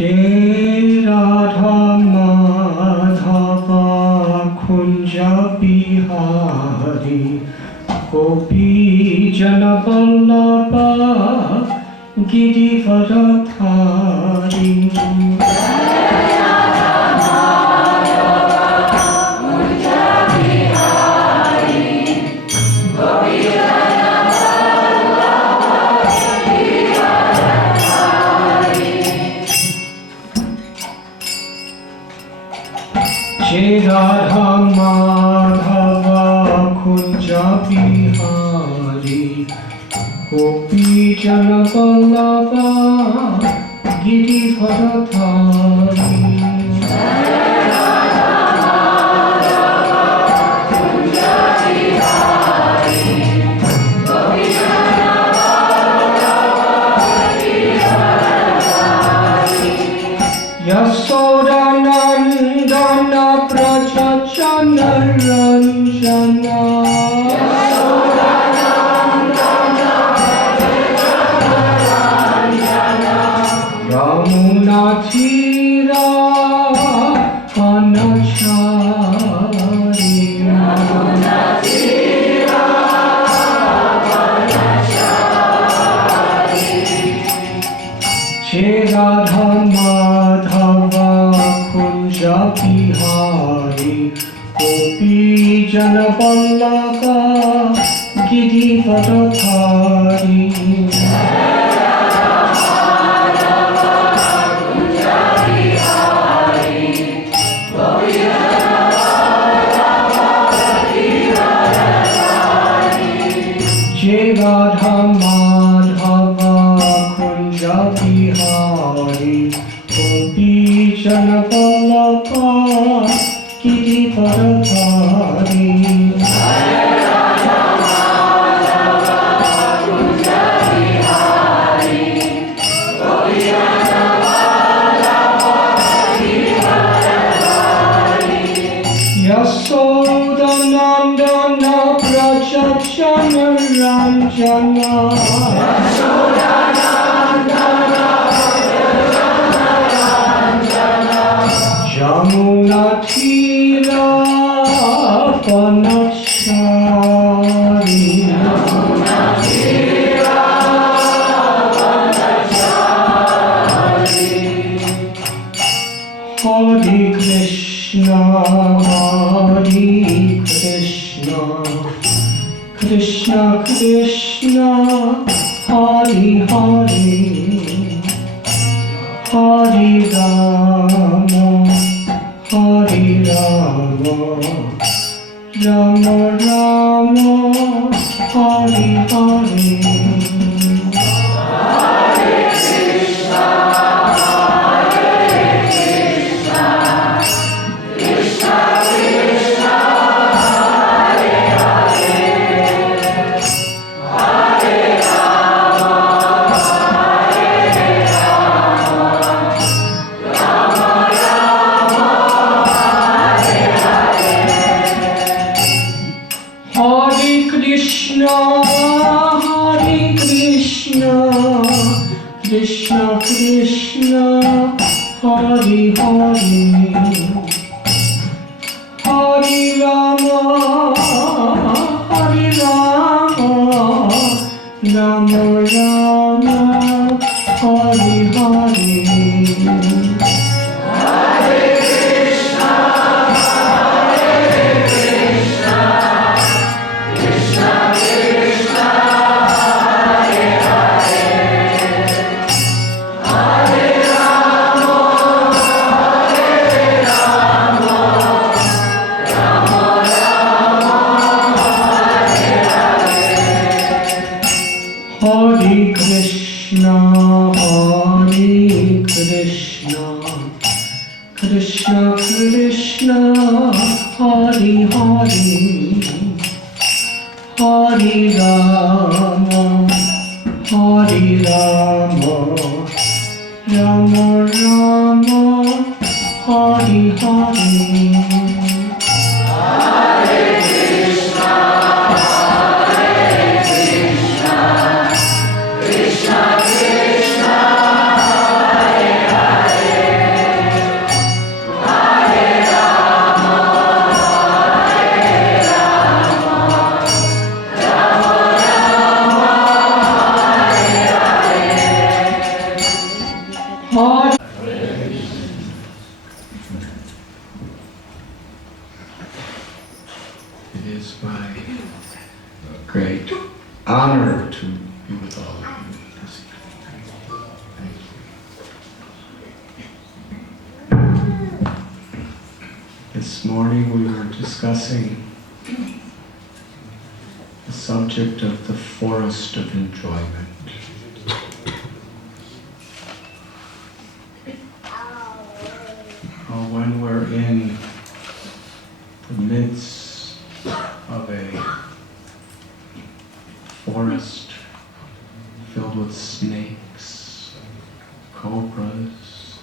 Shri Radha Madhava Kunja Bihari Gopi Jana Vallabha Girivardhari Jai Radha Madhava Kunja Bihari Gopi Jana Vallabha Girivardhari Yasoda Nandana Prajachana Ranjana Yamuna Tira Panachari Jai Radha Madhava Kunja Bihari Gopi Jana Vallabha Girivardhari Jai Radha Madhava Kunja Bihari Gopi Jana Vallabha Girivardhari Yasoda Nandana Prajachana Ranjana Jamuna Tira Panachari Hare Krishna Hare Krishna Krishna Krishna Hare Hare Hare Rama Hare Rama Rama Rama Hare Hare Hare Krishna, Hare Krishna, Krishna Krishna, Hare Hare, Hare Rama, Hare Rama, Rama Rama, Hare Hare. Hare Krishna, Hare Krishna, Krishna Krishna, Hare Hare, Hare Rama, Hare Rama, Rama Rama, Hare Hare. Krishna Krishna, Hare Hare. honor to be with all of you this evening. Thank you. This morning we were discussing the subject of the forest of enjoyment. When we're in the midst of a forest filled with snakes, cobras,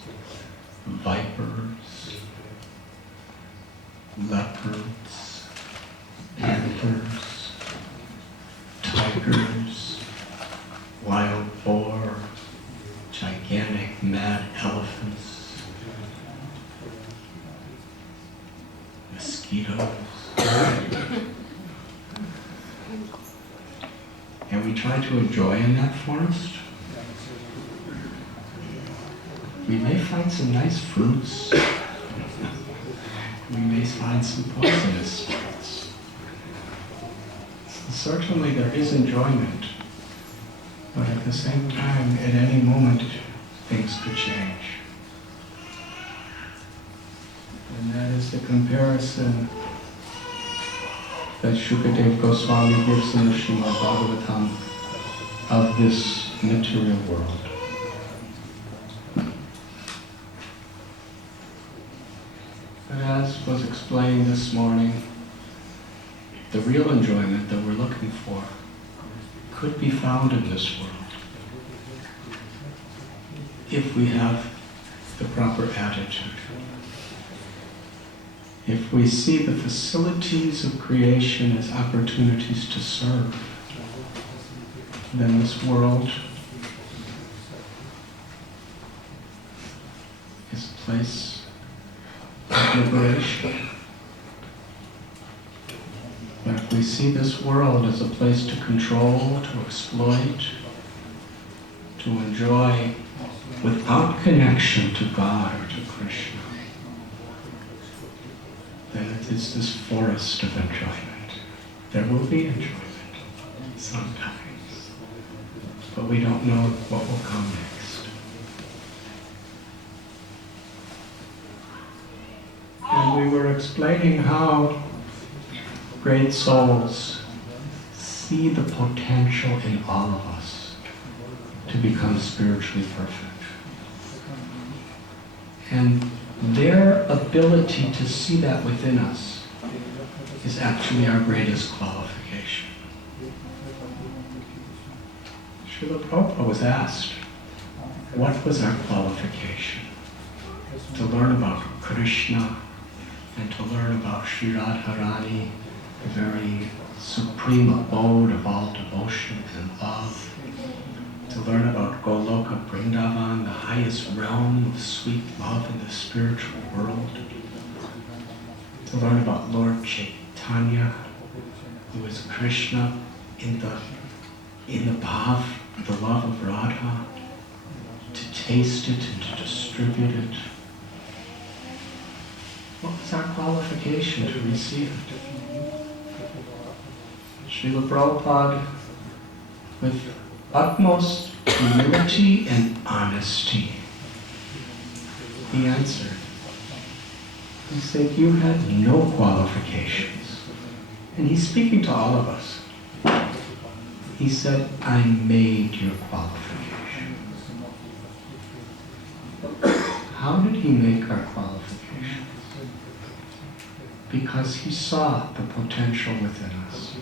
vipers, leopards, panthers, tigers, wild boar, gigantic mad elephants, mosquitoes. And we try to enjoy in that forest. We may find some nice fruits. We may find some poisonous fruits. Certainly there is enjoyment, but at the same time, at any moment, things could change. And that is the comparison that Shukadeva Goswami gives in the Srimad Bhagavatam of this material world. But as was explained this morning, the real enjoyment that we're looking for could be found in this world if we have the proper attitude. If we see the facilities of creation as opportunities to serve, then this world is a place of liberation. But if we see this world as a place to control, to exploit, to enjoy without connection to God or to Krishna, then it is this forest of enjoyment. There will be enjoyment sometimes, but we don't know what will come next. And we were explaining how great souls see the potential in all of us to become spiritually perfect. And their ability to see that within us is actually our greatest qualification. Srila Prabhupada was asked, what was our qualification? To learn about Krishna and to learn about Sri Radharani, the very supreme abode of all devotion and love. To learn about Goloka Vrindavan, the highest realm of sweet love in the spiritual world. To learn about Lord Chaitanya, who is Krishna in the bhav, the love of Radha. To taste it and to distribute it. What was our qualification to receive it? Srila Prabhupada, with utmost humility and honesty, he answered. He said, you had no qualifications. And he's speaking to all of us. He said, I made your qualifications. How did he make our qualifications? Because he saw the potential within us.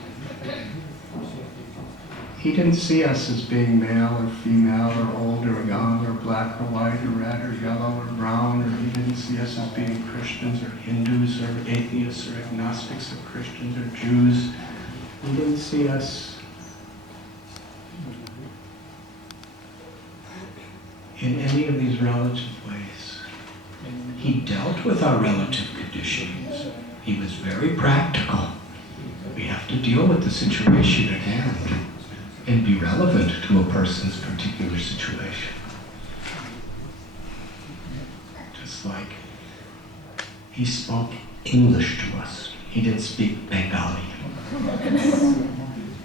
He didn't see us as being male or female or old or young or black or white or red or yellow or brown, or he didn't see us as being Christians or Hindus or atheists or agnostics or Christians or Jews. He didn't see us in any of these relative ways. He dealt with our relative conditions. He was very practical. We have to deal with the situation at hand and be relevant to a person's particular situation. Just like he spoke English to us. He didn't speak Bengali.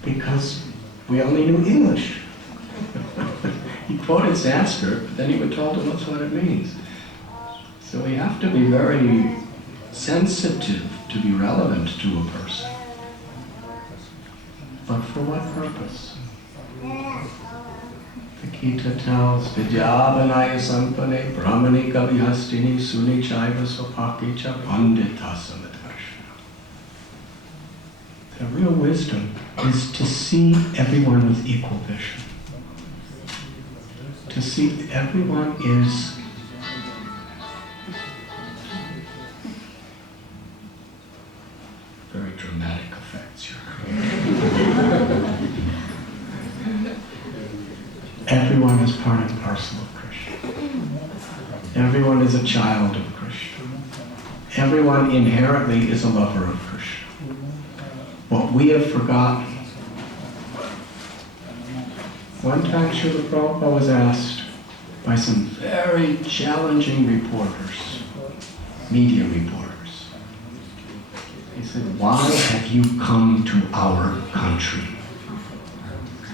Because we only knew English. He quoted Sanskrit, but then he would tell us what it means. So we have to be very sensitive to be relevant to a person. But for what purpose? The Gita tells, Vidyavanaya sampane brahmani kavihastini suni chaiva svapaki cha pandita samadarshana. The real wisdom is to see everyone with equal vision. To see everyone is very dramatic effects here. Everyone is part and parcel of Krishna. Everyone is a child of Krishna. Everyone inherently is a lover of Krishna. What we have forgotten. One time Srila Prabhupada was asked by some very challenging reporters, media reporters. He said, why have you come to our country?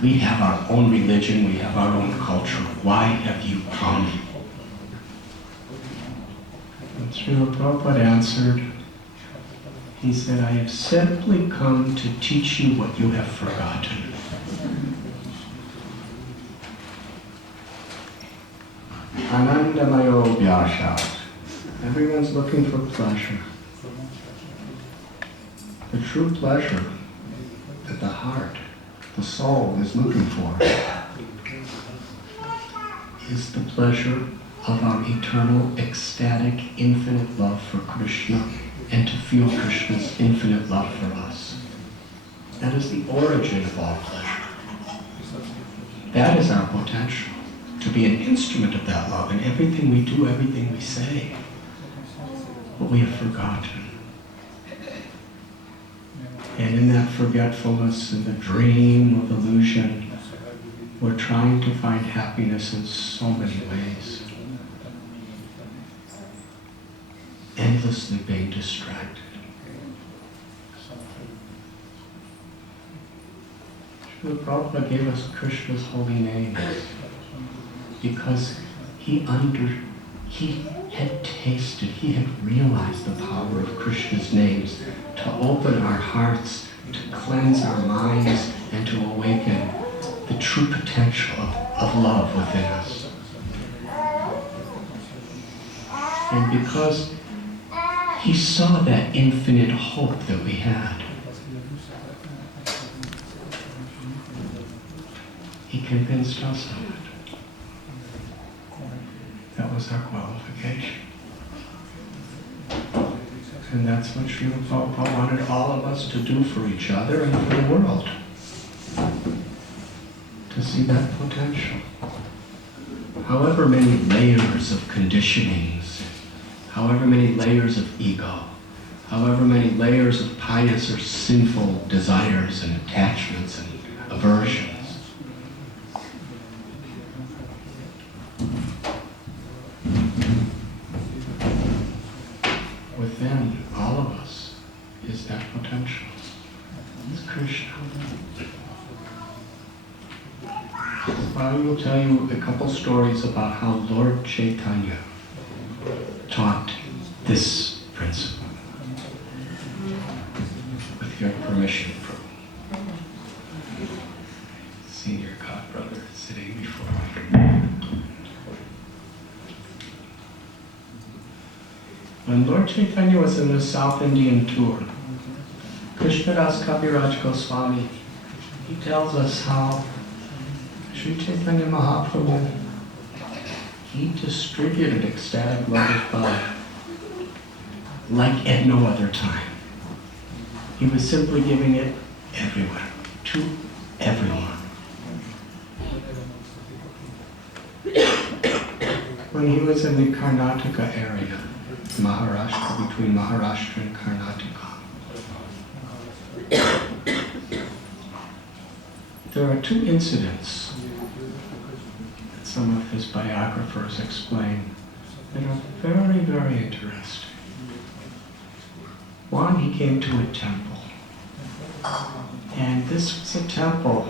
We have our own religion, we have our own culture. Why have you come? And Srila Prabhupada answered, he said, I have simply come to teach you what you have forgotten. Anandamayo vyashat. Everyone's looking for pleasure. The true pleasure that the heart, the soul is looking for is the pleasure of our eternal, ecstatic, infinite love for Krishna and to feel Krishna's infinite love for us. That is the origin of all pleasure. That is our potential, to be an instrument of that love in everything we do, everything we say. But we have forgotten. And in that forgetfulness, in the dream of illusion, we're trying to find happiness in so many ways. Endlessly being distracted. Srila Prabhupada gave us Krishna's holy names because he had tasted, he had realized the power of Krishna's names to open our hearts, to cleanse our minds, and to awaken the true potential of love within us. And because he saw that infinite hope that we had, he convinced us of it. That was our qualification. And that's what Srila Prabhupada wanted all of us to do for each other and for the world. To see that potential. However many layers of conditionings, however many layers of ego, however many layers of pious or sinful desires and attachments and aversions, within all of us is that potential. It's Krishna. So I will tell you a couple stories about how Lord Chaitanya taught this principle. With your permission, Prabhu. Senior God brother sitting before me. When Lord Chaitanya was in the South Indian tour, Krishnadas Kaviraj Goswami, he tells us how Sri Chaitanya Mahaprabhu, he distributed ecstatic love of God like at no other time. He was simply giving it everywhere, to everyone. When he was in the Karnataka area, Maharashtra, between Maharashtra and Karnataka, there are two incidents that some of his biographers explain that are very, very interesting. One, he came to a temple, and this was a temple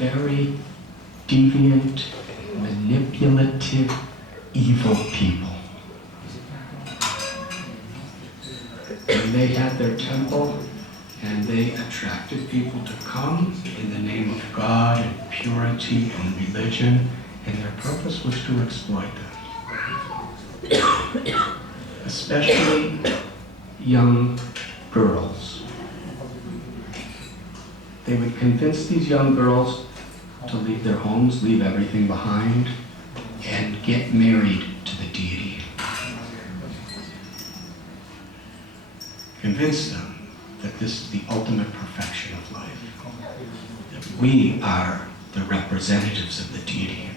very deviant, manipulative, evil people. And they had their temple, and they attracted people to come in the name of God and purity and religion, and their purpose was to exploit them. Especially young girls. They would convince these young girls to leave their homes, leave everything behind, and get married to the deity. Convince them that this is the ultimate perfection of life. That we are the representatives of the deity.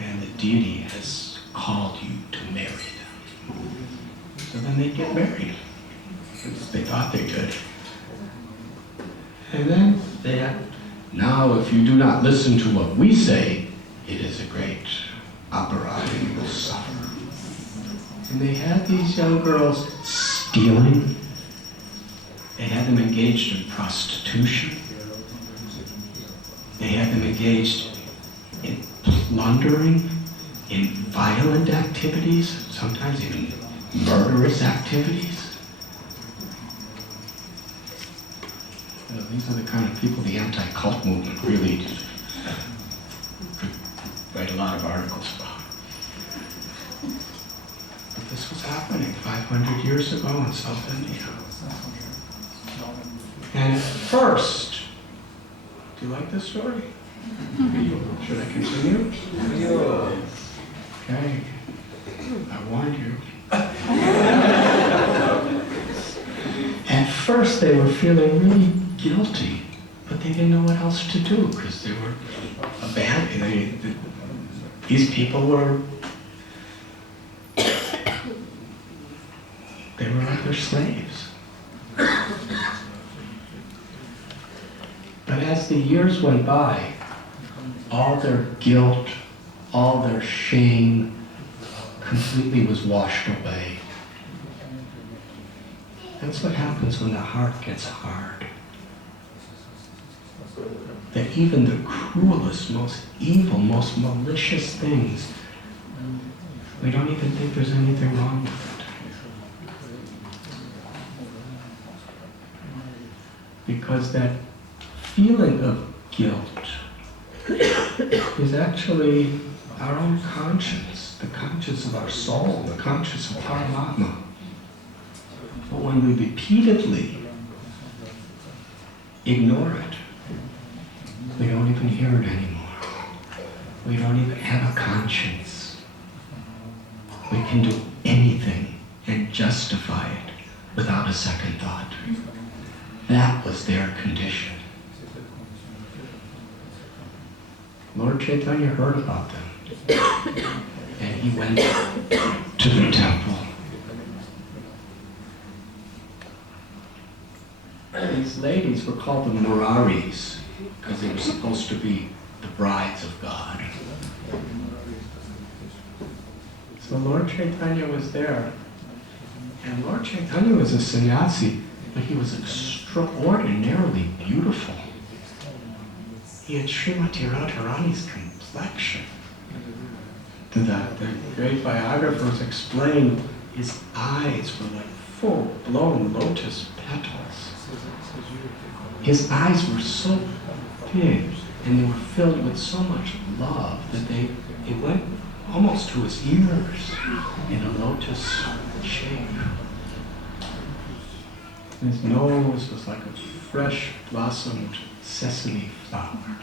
And the deity has called you to marry them. So then they'd get married. They thought they could. And then they had, now if you do not listen to what we say, it is a great opera and you will suffer. And they had these young girls stealing. They had them engaged in prostitution. They had them engaged in plundering, in violent activities, sometimes even murderous activities. You know, these are the kind of people the anti-cult movement really could write a lot of articles about. But this was happening 500 years ago in South India. And at first, do you like this story? Should I continue? Okay. I warned you. At first they were feeling really guilty, but they didn't know what else to do because they were abandoned. These people were, they were like their slaves. But as the years went by, all their guilt, all their shame completely was washed away. That's what happens when the heart gets hard. That even the cruelest, most evil, most malicious things, we don't even think there's anything wrong with it. Because that feeling of guilt is actually our own conscience, the conscience of our soul, the conscience of Paramatma. But when we repeatedly ignore it, we don't even hear it anymore. We don't even have a conscience. We can do anything and justify it without a second thought. That was their condition. Lord Chaitanya heard about them, and he went to the temple. These ladies were called the Muraris because they were supposed to be the brides of God. So Lord Chaitanya was there, and Lord Chaitanya was a sannyasi, but he was extraordinarily beautiful. He had Srimati Radharani's complexion. The great biographers explain his eyes were like full-blown lotus petals. His eyes were so big, and they were filled with so much love that it went almost to his ears in a lotus shape. His nose was like a fresh blossomed sesame flower,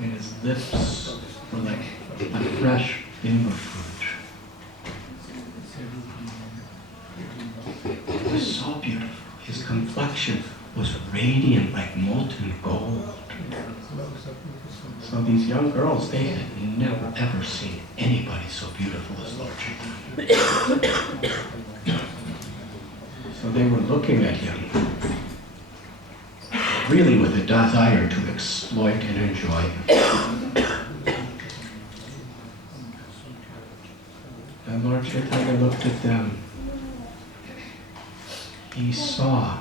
and his lips were like a fresh imber fruit. It was so beautiful. His complexion was radiant like molten gold. So these young girls, they had never ever seen anybody so beautiful as Lord Chaitanya. So they were looking at him, really with a desire to exploit and enjoy him. And Lord Chaitanya looked at them. He saw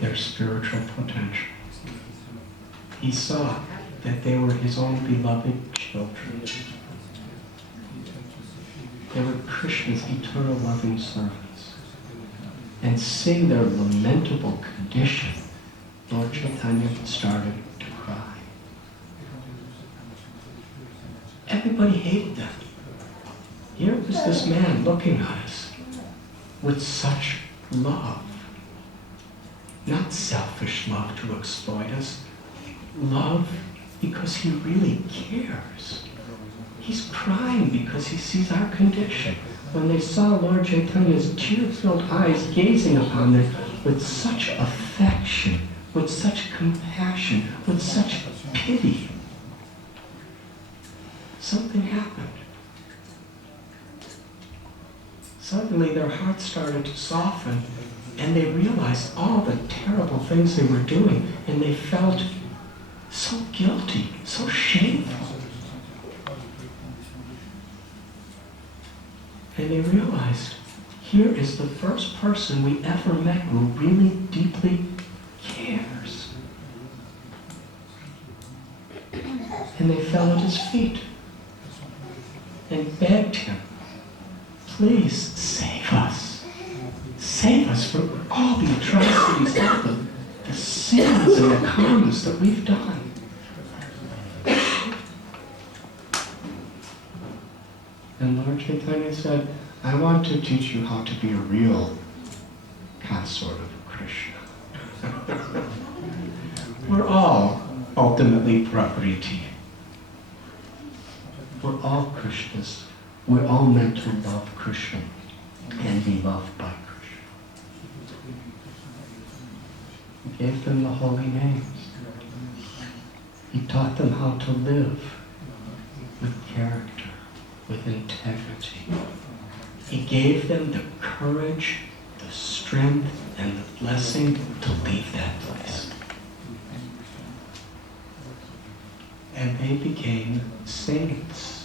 their spiritual potential. He saw that they were his own beloved children. They were Krishna's eternal loving servants. And seeing their lamentable condition, Lord Chaitanya started to cry. Everybody hated them. Here was this man looking at us with such love. Not selfish love to exploit us. Love because he really cares. He's crying because he sees our condition. When they saw Lord Chaitanya's tear-filled eyes gazing upon them with such affection, with such compassion, with such pity, something happened. Suddenly their hearts started to soften, and they realized all the terrible things they were doing, and they felt so guilty, so shameful. And they realized, here is the first person we ever met who really deeply cares. And they fell at his feet and begged him, please save us. Save us from all the atrocities, all the sins and the karmas that we've done. And Lord Chaitanya said, I want to teach you how to be a real consort of Krishna. We're all ultimately Prakriti. We're all Krishnas. We're all meant to love Krishna and be loved by Krishna. He gave them the holy names. He taught them how to live with character, with integrity. He gave them the courage, the strength, and the blessing to leave that place. And they became saints.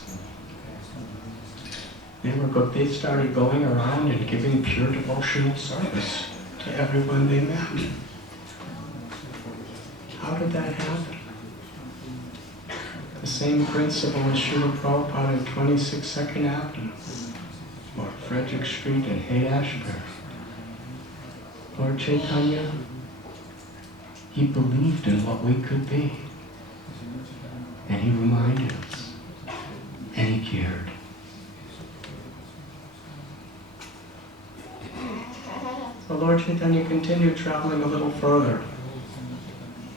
They started going around and giving pure devotional service to everyone they met. How did that happen? The same principle as Srila Prabhupada at 26 Second Avenue, or Frederick Street in Haight-Ashbury. Lord Chaitanya, he believed in what we could be. And he reminded us. And he cared. So Lord Chaitanya continued traveling a little further.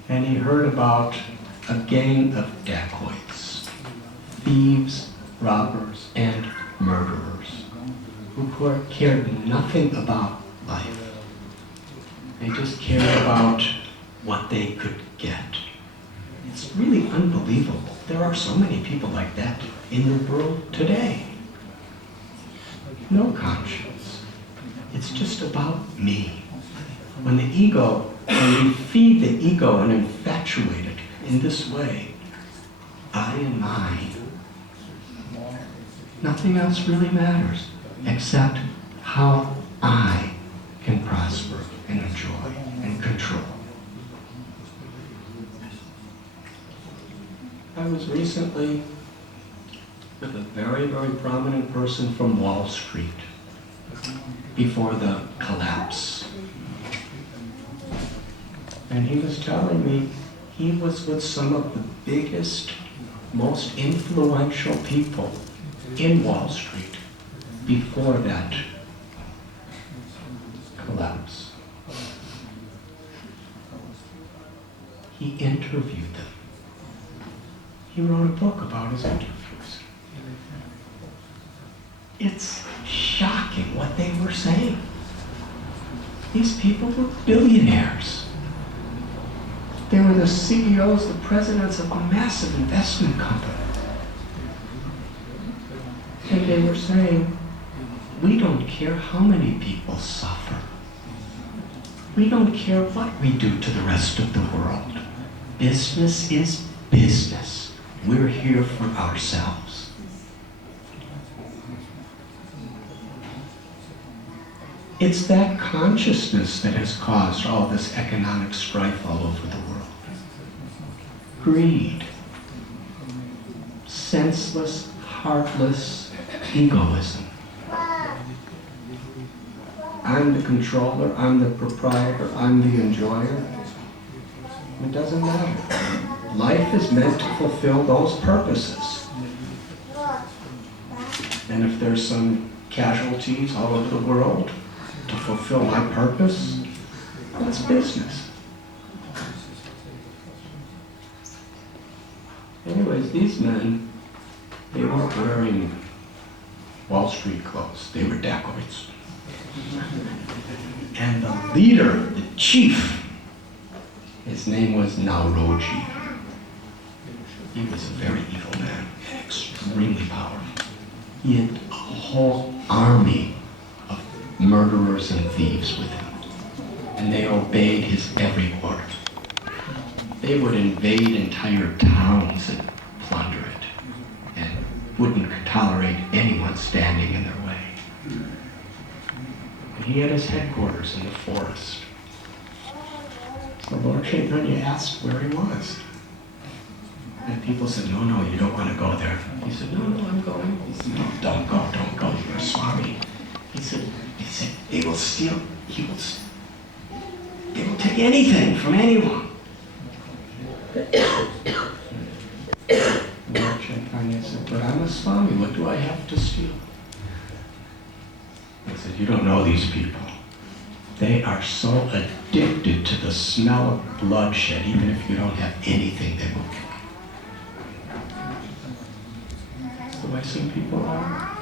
And he heard about a gang of dacoits, thieves, robbers, and murderers, who cared nothing about life. They just cared about what they could get. It's really unbelievable. There are so many people like that in the world today. No conscience. It's just about me. When we feed the ego and infatuate it in this way, I and mine, nothing else really matters except how I can prosper and enjoy and control. I was recently with a very, very prominent person from Wall Street before the collapse. And he was telling me he was with some of the biggest, most influential people in Wall Street before that collapse. He interviewed them. He wrote a book about his interviews. It's shocking what they were saying. These people were billionaires. They were the CEOs, the presidents of a massive investment company. And they were saying, we don't care how many people suffer. We don't care what we do to the rest of the world. Business is business. We're here for ourselves. It's that consciousness that has caused all this economic strife all over the world. greed, senseless, heartless egoism. I'm the controller, I'm the proprietor, I'm the enjoyer. It doesn't matter. Life is meant to fulfill those purposes. And if there's some casualties all over the world to fulfill my purpose, that's business. Anyways, these men, they weren't wearing Wall Street clothes. They were dacoits. And the leader, the chief, his name was Nauroji. He was a very evil man, extremely powerful. He had a whole army of murderers and thieves with him. And they obeyed his every order. They would invade entire towns and plunder it, and wouldn't tolerate anyone standing in their way. And he had his headquarters in the forest. So Lord Chaitanya asked where he was. And people said, no, you don't want to go there. He said, no, I'm going. He said, no, don't go, you're a Swami. He said, they will steal, they will take anything from anyone. Lord Chaitanya said, but I'm a Swami, what do I have to steal? He said, you don't know these people. They are so addicted to the smell of bloodshed, even if you don't have anything, they will kill you. That's the way some people are.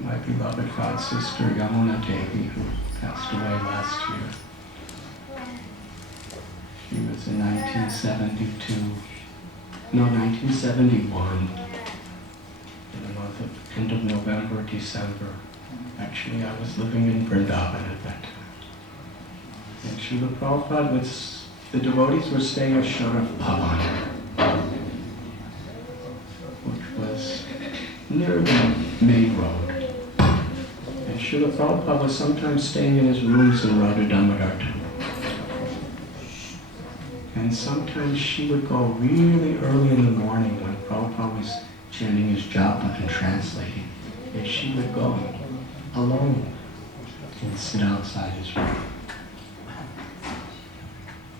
My beloved god sister Yamuna Devi, who passed away last year. She was in 1971, in the month of end of November, December. Actually, I was living in Vrindavan at that time. And Srila Prabhupada the devotees were staying at Sharaf Bhavan, which was near the main road. And Srila Prabhupada was sometimes staying in his rooms in Radha Damodar. And sometimes she would go really early in the morning when Prabhupada was chanting his japa and translating. And she would go alone and sit outside his room.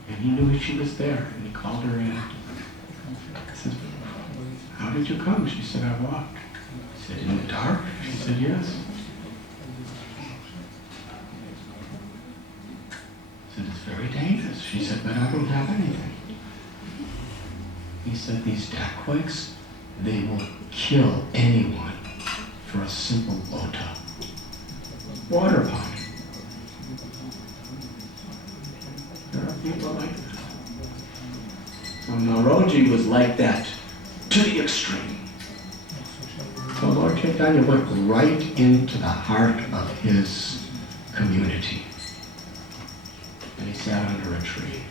And he knew she was there, and he called her in. He said, how did you come? She said, I walked. He said, in the dark? She said, yes. He said, it's very dangerous. She said, but I don't have anything. He said, these dacoits, they will kill anyone for a simple lota, water pot. There are people like that. So Nauroji was like that to the extreme. So Lord Chaitanya went right into the heart of his community. And he sat under a tree.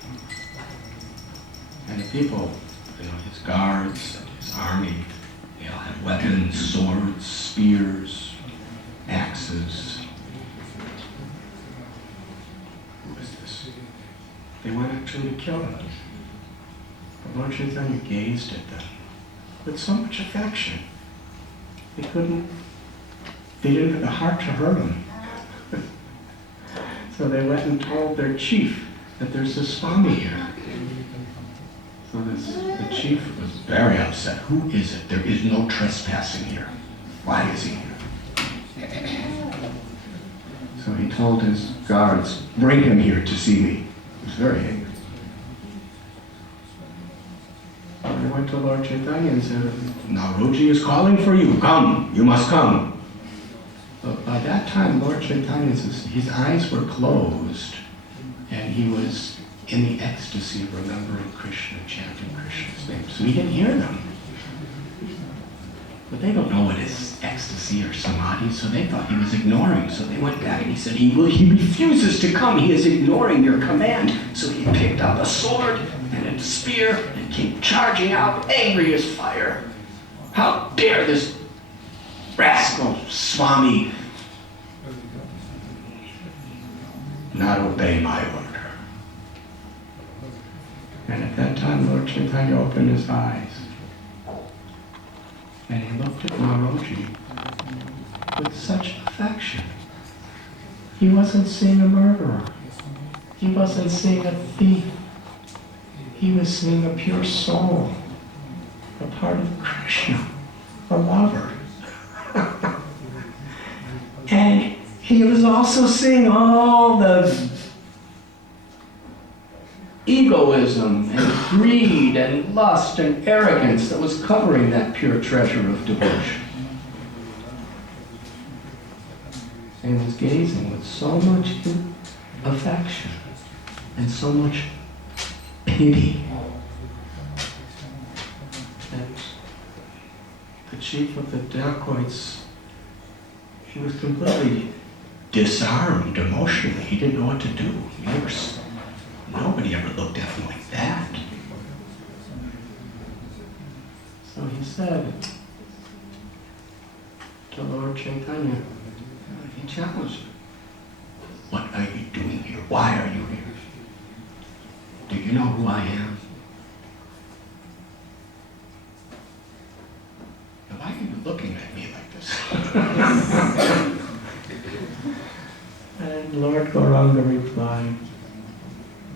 And the people, his guards and his army, they all had weapons, swords, spears, axes. Who is this? They went actually to kill him. But Lord Chaitanya gazed at them with so much affection. They didn't have the heart to hurt him. So they went and told their chief that there's a Swami here. So the chief was very upset. Who is it? There is no trespassing here. Why is he here? So he told his guards, bring him here to see me. He was very angry. They went to Lord Chaitanya and said, Nauroji is calling for you. Come, you must come. But by that time, Lord Chaitanya, his eyes were closed, and he was in the ecstasy of remembering Krishna, chanting Krishna's name. So he didn't hear them. But they don't know what is ecstasy or samadhi, so they thought he was ignoring. So they went back and he said, he refuses to come. He is ignoring your command. So he picked up a sword and a spear and came charging out, angry as fire. How dare this rascal Swami not obey my order? And at that time, Lord Chaitanya opened his eyes. And he looked at Maharaji with such affection. He wasn't seeing a murderer. He wasn't seeing a thief. He was seeing a pure soul, a part of Krishna, a lover. And he was also seeing all the egoism and greed and lust and arrogance that was covering that pure treasure of devotion. And he was gazing with so much affection and so much pity. And the chief of the dacoits, he was completely disarmed emotionally. He didn't know what to do. Nobody ever looked at him like that. So he said to Lord Chaitanya, he challenged him, "What are you doing here? Why are you here? Do you know who I am? Now, why are you looking at me like this?" And Lord Gauranga replied,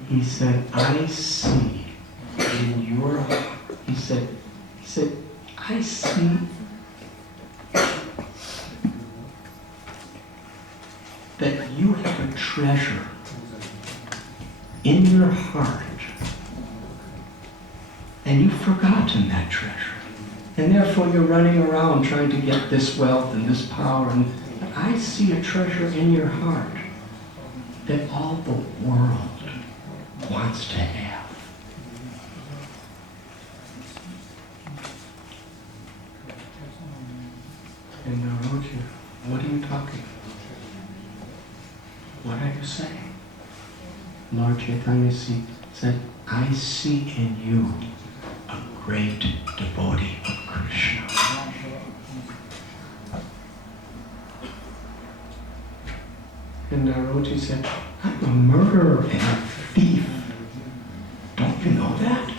he said, "I see in your heart," he said, "I see that you have a treasure in your heart, and you've forgotten that treasure. And therefore you're running around trying to get this wealth and this power. And I see a treasure in your heart that all the world wants to have." And now, Roger, what are you talking about? What are you saying? Lord Chaitanya said, "I see in you a great devotee of Krishna." And Naroji said, "I'm a murderer and a thief. Don't you know that?"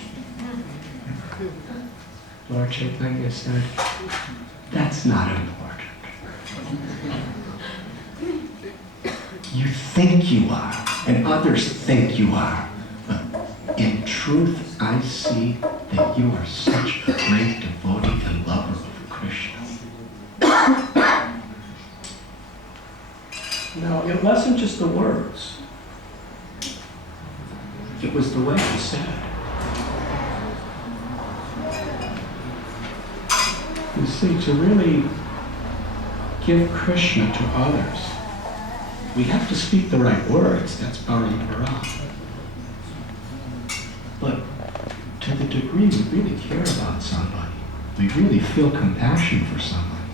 Lord Chaitanya said, "That's not important. You think you are, and others think you are. But in truth, I see that you are such a great devotee and lover of Krishna." Now, it wasn't just the words. It was the way he said it. You see, to really give Krishna to others, we have to speak the right words. That's parampara. But to the degree we really care about somebody, we really feel compassion for somebody,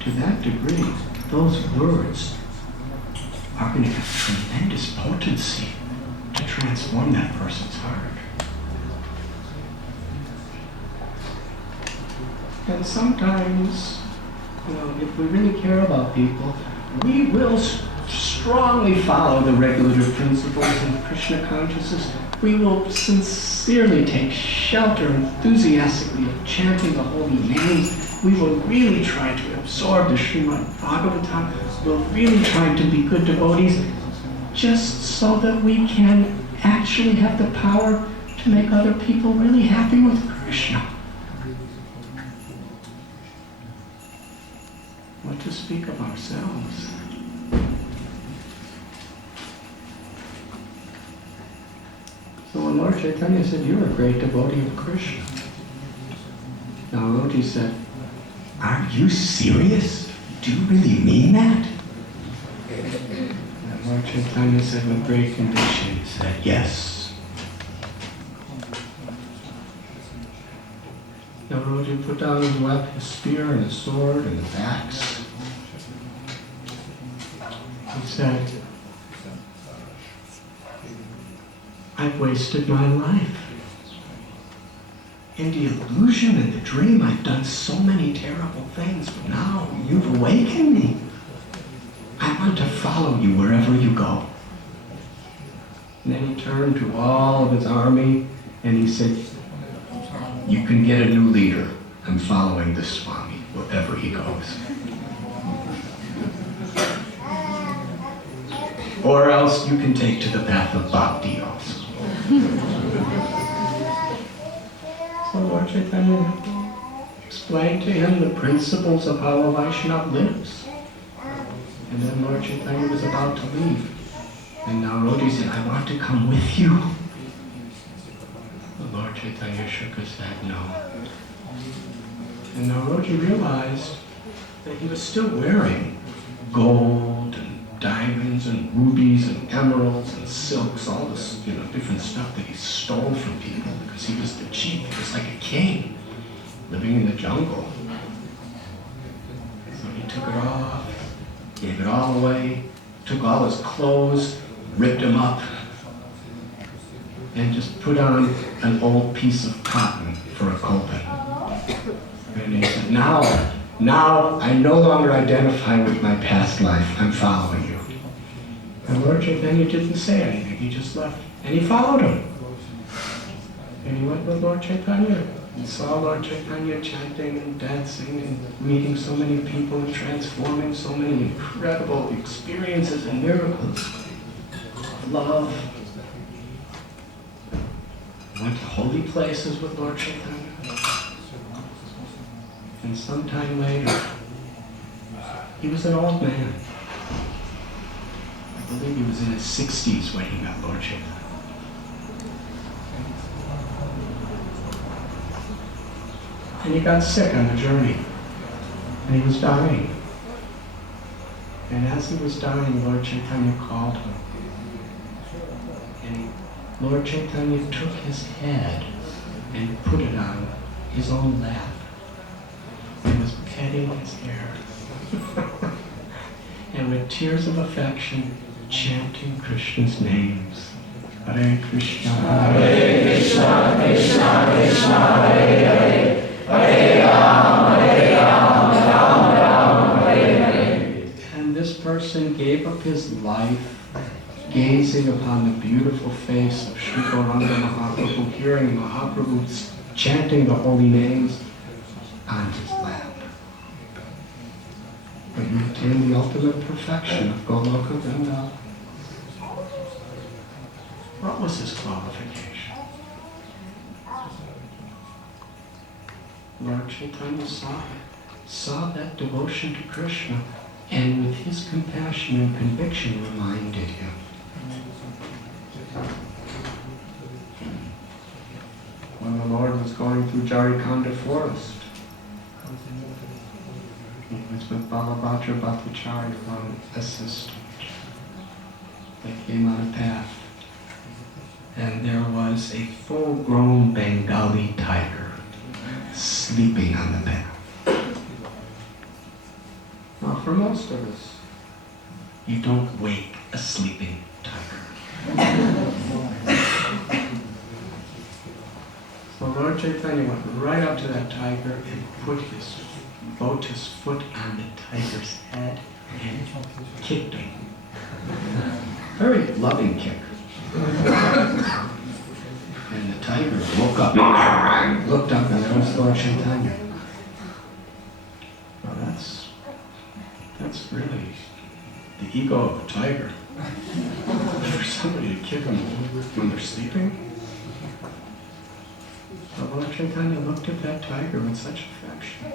to that degree, those words are going to have tremendous potency to transform that person's heart. And sometimes, if we really care about people, we will strongly follow the regulative principles of Krishna consciousness. We will sincerely take shelter enthusiastically of chanting the holy names. We will really try to absorb the Srimad Bhagavatam. We'll really try to be good devotees, just so that we can actually have the power to make other people really happy with Krishna. What to speak of ourselves? So when Lord Chaitanya said, "You're a great devotee of Krishna," Naroji said, "Are you serious? Do you really mean that?" And Lord Chaitanya said with great conviction, he said, "Yes." Naroji put down his weapon, his spear and his sword and his axe. He said, "I've wasted my life. In the illusion and the dream, I've done so many terrible things, but now you've awakened me. I want to follow you wherever you go." And then he turned to all of his army And he said, you can get a new leader. I'm following this Swami, wherever he goes. Or else you can take to the path of bhakti also. So Lord Chaitanya explained to him the principles of how a Vaishnava lives. And then Lord Chaitanya was about to leave. And Narodi said, I want to come with you. The Lord Chaitanya shook his head, no. And Narodi realized that he was still wearing gold and diamonds and rubies and emeralds and silks, all this, different stuff that he stole from people because he was the chief. He was like a king living in the jungle. So he took it off, gave it all away, took all his clothes, ripped them up, and just put on an old piece of cotton for a kopan. And he said, now I no longer identify with my past life. I'm following you. And Lord Chaitanya didn't say anything. He just left. And he followed him. And he went with Lord Chaitanya. And saw Lord Chaitanya chanting and dancing and meeting so many people and transforming so many incredible experiences and miracles. Love. Went to holy places with Lord Chaitanya. And sometime later, he was an old man. I believe he was in his 60s when he met Lord Chaitanya. And he got sick on the journey. And he was dying. And as he was dying, Lord Chaitanya called him. And Lord Chaitanya took his head and put it on his own lap. And was petting his hair. And with tears of affection, chanting Krishna's names. Hare Krishna, Hare Krishna, Krishna Krishna, Hare Hare, Hare Rama, Rama Rama, Hare Hare. And this person gave up his life gazing upon the beautiful face of Sri Gauranga Mahaprabhu, hearing Mahaprabhu chanting the holy names on his lap. But he attained the ultimate perfection of Goloka Vrindavan. What was his qualification? Lord Chaitanya saw that devotion to Krishna, and with his compassion and conviction reminded him. When the Lord was going through Jarikhanda forest, he was with Balabhadra Bhattacharya, one assistant. They came on a path, and there was a full-grown Bengali tiger sleeping on the path. Now, for most of us, you don't wake a sleeping tiger. So Lord Chaitanya went right up to that tiger and put his lotus foot on the tiger's head and kicked him. Very loving kick. And the tiger woke up, looked up, and there was Lord Chaitanya. Well, that's really the ego of a tiger. For somebody to kick them when they're sleeping. But Lord Chaitanya looked at that tiger with such affection.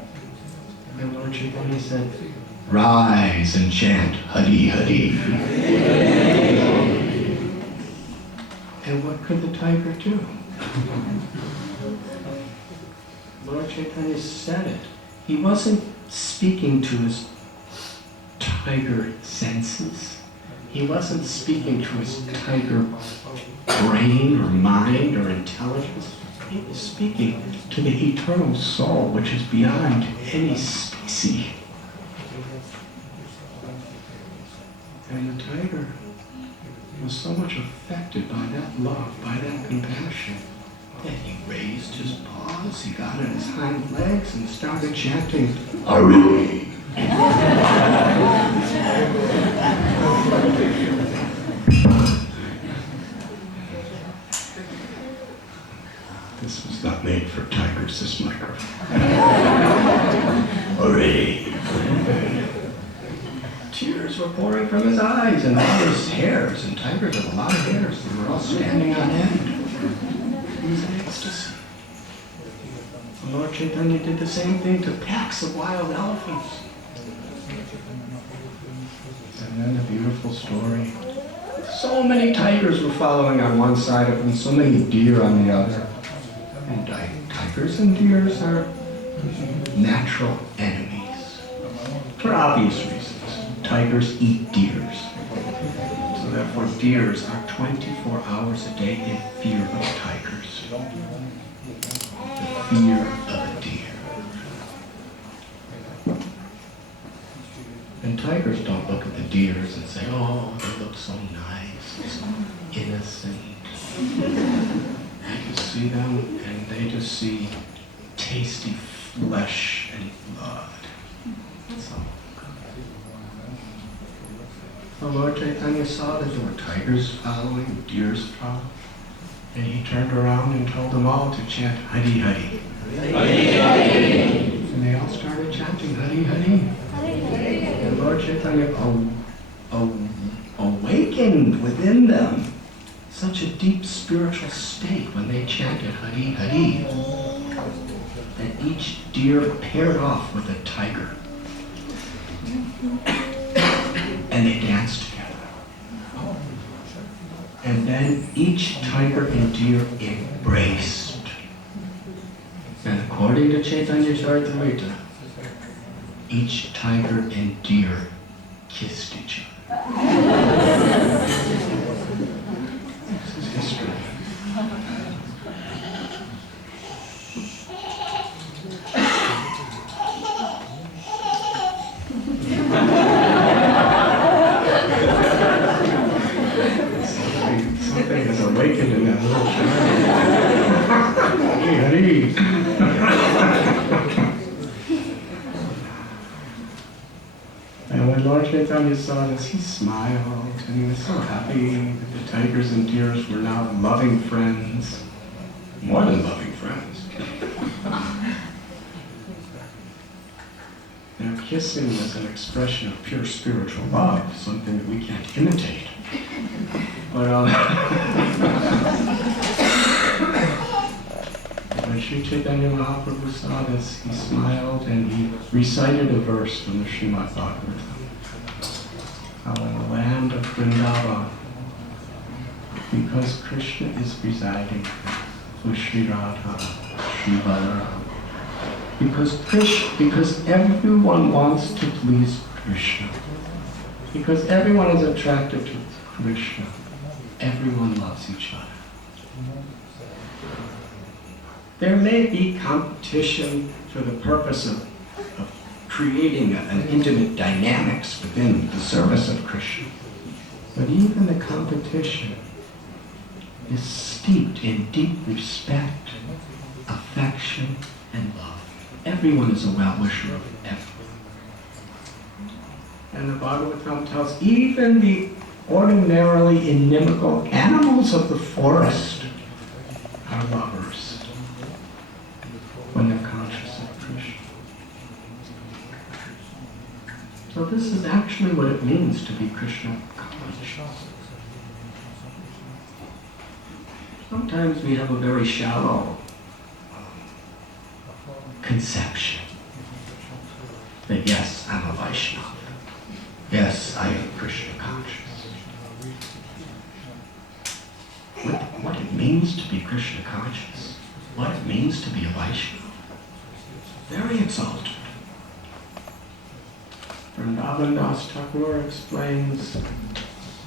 And Lord Chaitanya said, rise and chant Hari Hari. And what could the tiger do? Lord Chaitanya said it. He wasn't speaking to his tiger senses. He wasn't speaking to his tiger brain or mind or intelligence. He was speaking to the eternal soul, which is beyond any species. And the tiger was so much affected by that love, by that compassion, that he raised his paws, he got on his hind legs and started chanting, Hari! This was not made for tigers, this microphone. Hooray! Tears were pouring from his eyes, and all his hairs, and tigers have a lot of hairs, they were all standing on end. He was in ecstasy. And Lord Chaitanya did the same thing to packs of wild elephants. And then the beautiful story. So many tigers were following on one side of him, so many deer on the other. And tigers and deers are natural enemies, for obvious reasons. Tigers eat deers. So therefore deers are 24 hours a day in fear of tigers. The fear of a deer. And tigers don't look at the deers and say, oh, they look so nice, so innocent. They just see them and they just see tasty flesh and blood. That's all. So Lord Chaitanya saw that there were tigers following, deers following, and he turned around and told them all to chant Hari Hari. Hari Hari. And they all started chanting Hari Hari. And Lord Chaitanya awakened within them such a deep spiritual state when they chanted Hari Hari that each deer paired off with a tiger. And they danced together. And then each tiger and deer embraced. And according to Chaitanya Charitamrita, each tiger and deer kissed each other. This is history. Something has awakened in that little child. Hey, And when Lord Chaitanya saw this, he smiled and he was so happy that the tigers and deers were now loving friends. More than loving friends. Their kissing was an expression of pure spiritual love, something that we can't imitate. But when Sri Chaitanya Mahaprabhu saw this, he smiled and he recited a verse from the Srimad Bhagavatam. How in the land of Vrindavan, because Krishna is residing with Sri Radha, Sri Balaram, because everyone wants to please Krishna, because everyone is attracted to Krishna, everyone loves each other. There may be competition for the purpose of creating an intimate dynamics within the service of Krishna. But even the competition is steeped in deep respect, affection, and love. Everyone is a well-wisher of everyone. And the Bhagavatam tells even the ordinarily inimical animals of the forest are lovers when they're conscious of Krishna. So this is actually what it means to be Krishna conscious. Sometimes we have a very shallow conception that yes, I'm a Vaishnava. Yes, I am Krishna conscious. What it means to be Krishna conscious, what it means to be a Vaishnava, very exalted. Vrindavan Das Thakur explains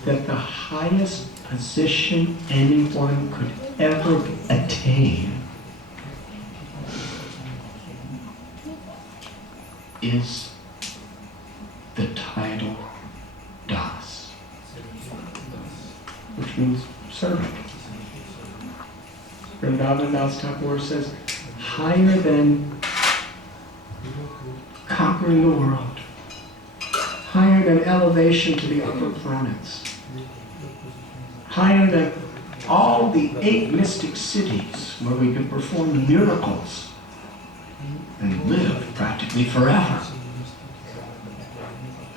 that the highest position anyone could ever attain is the title Das, which means servant. Vrindavan Das Thakur says, higher than conquering the world, higher than elevation to the upper planets, higher than all the 8 mystic cities where we can perform miracles and live practically forever.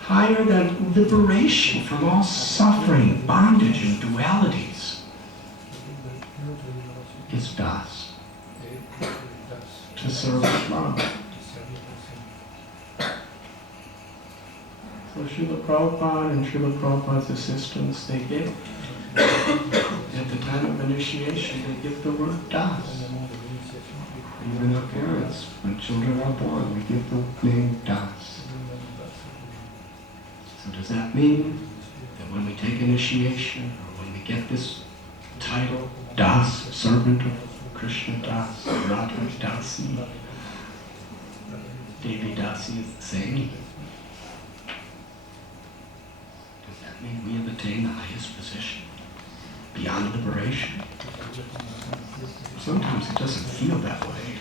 Higher than liberation from all suffering, bondage, and dualities is Das, to serve with love. So Srila Prabhupada and Srila Prabhupada's assistants, they give, at the time of initiation, they give the word Das. Even our parents, when children are born, we give the name Das. So does that mean that when we take initiation, or when we get this title, Das, servant of Krishna Das, Radha Dasi, Devi Dasi is the same? Does that mean we have attained the highest position, beyond liberation? Sometimes it doesn't feel that way.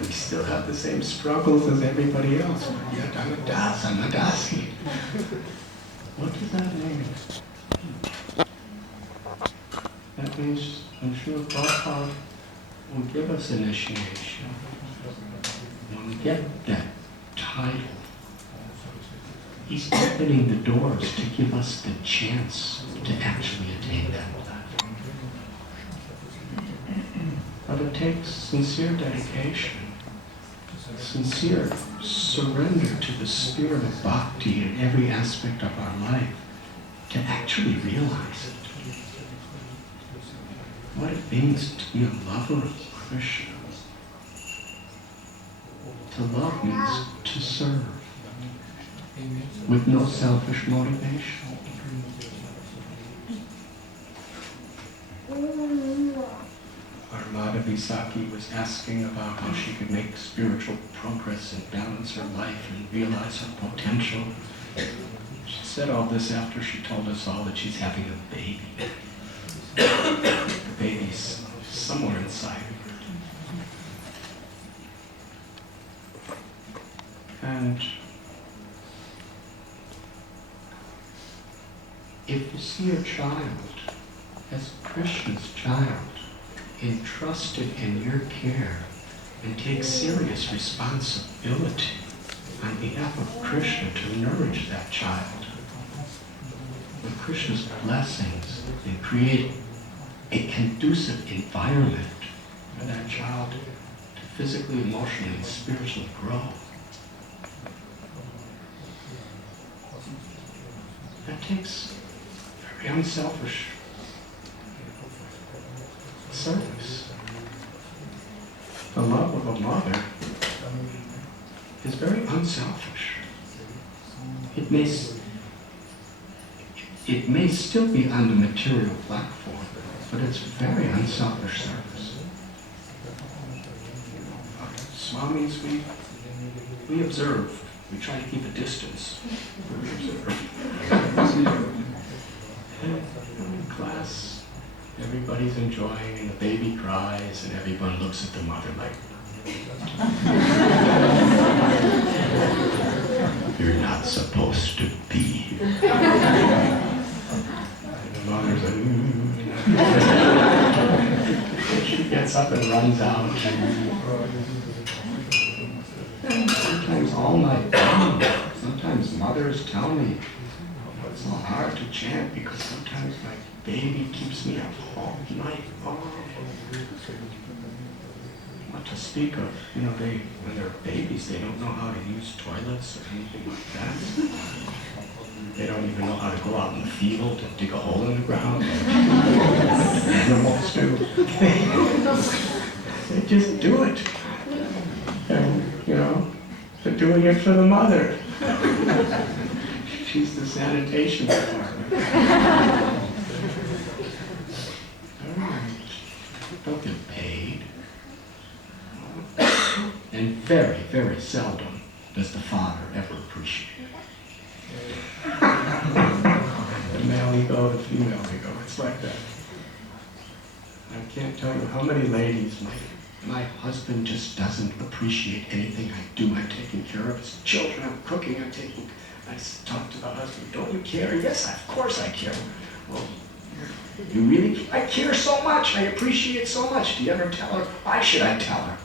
We still have the same struggles as everybody else, but yet I'm a Das, I'm a Dasi. What does that mean? That means when Srila Prabhupada will give us initiation, when we get that title, he's opening the doors to give us the chance to actually attain that platform. But it takes sincere dedication, sincere surrender to the spirit of bhakti in every aspect of our life to actually realize it. What it means to be a lover of Krishna. To love means to serve with no selfish motivation. Our Madhavi Saki was asking about how she could make spiritual progress and balance her life and realize her potential. She said all this after she told us all that she's having a baby. The baby's somewhere inside her. And if you see a child as Krishna's child, entrusted in your care, and take serious responsibility on behalf of Krishna to nourish that child with Krishna's blessings and create a conducive environment for that child to physically, emotionally, and spiritually grow. That takes very unselfish service. The love of a mother is very unselfish. It may still be on the material platform, but it's very unselfish service. Swamis, we observe. We try to keep a distance. We observe. In class, everybody's enjoying, and the baby cries, and everyone looks at the mother like, you're not supposed to be here. And the mother's like, and she gets up and runs out. Sometimes all night long. Sometimes mothers tell me, it's so hard to chant because sometimes my baby keeps me up all night long. Not to speak of, when they're babies, they don't know how to use toilets or anything like that. They don't even know how to go out in the field and dig a hole in the ground. Animals do. They just do it. And, they're doing it for the mother. She's the sanitation department. All right. Don't get paid. And very, very seldom does the father ever appreciate it. The male ego, the female ego, it's like that. I can't tell you how many ladies, my husband just doesn't appreciate anything I do. I'm taking care of his children, I'm cooking, I talk to the husband, don't you care? Yes, of course I care. Well, You really, I care so much, I appreciate so much. Do you ever tell her? Why should I tell her?